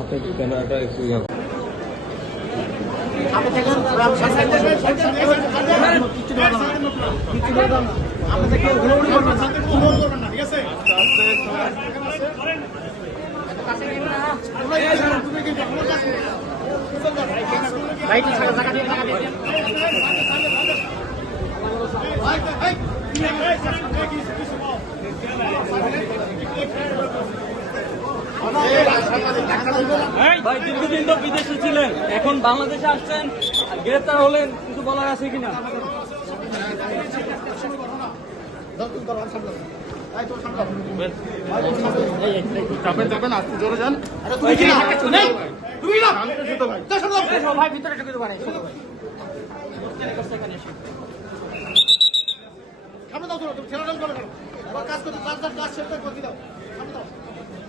আপনি ক্যামেরাটা একটু ভাই দীর্ঘদিন তো বিদেশে ছিলেন, এখন বাংলাদেশে আসছেন, গ্রেফতার হলেন, কিছু বলার আছে কিনা? ভাই ভিতরে ঢুকে দেবো সামনে দাও, ছেলেরা কাজ করতে কাজ শেষ করে দাও।